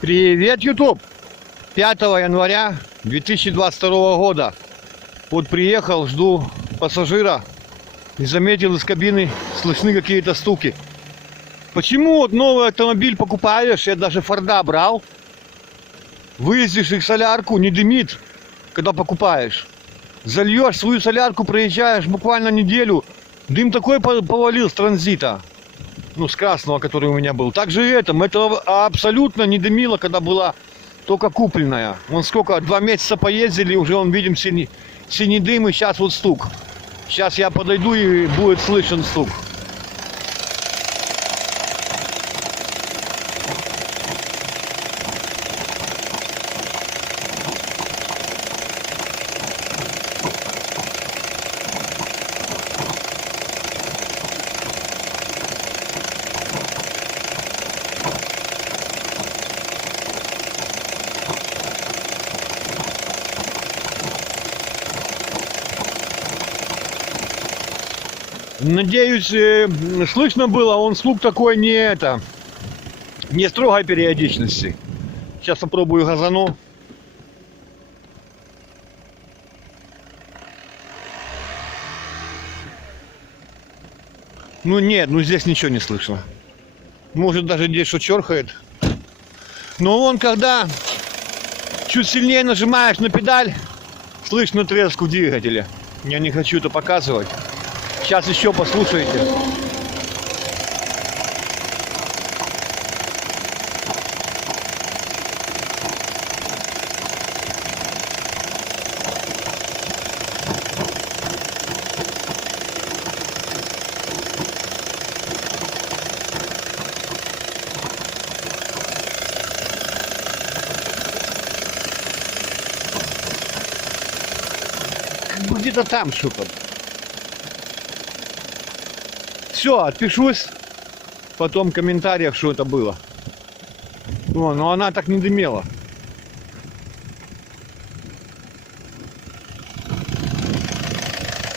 Привет, YouTube! 5 января 2022 года. Вот приехал, жду пассажира и заметил, из кабины слышны какие-то стуки. Почему вот новый автомобиль покупаешь, я даже Форда брал, вылезешь их солярку, не дымит, когда покупаешь. Зальешь свою солярку, проезжаешь буквально неделю, дым такой повалил с транзита. Ну, с красного, который у меня был. Также и это абсолютно не дымило, когда была только купленная. Вон сколько, 2 месяца поездили, уже он видим синий дым, и сейчас вот стук. Сейчас я подойду и будет слышен стук. Надеюсь, слышно было, он звук такой не строгой периодичности. Сейчас попробую газану. Ну нет, ну здесь ничего не слышно. Может даже здесь что черхает. Но он когда чуть сильнее нажимаешь на педаль, слышно треск в двигателе. Я не хочу это показывать. Сейчас еще послушайте. Как бы где-то там что-то. Все, отпишусь. Потом в комментариях, что это было. О, но она так не дымела.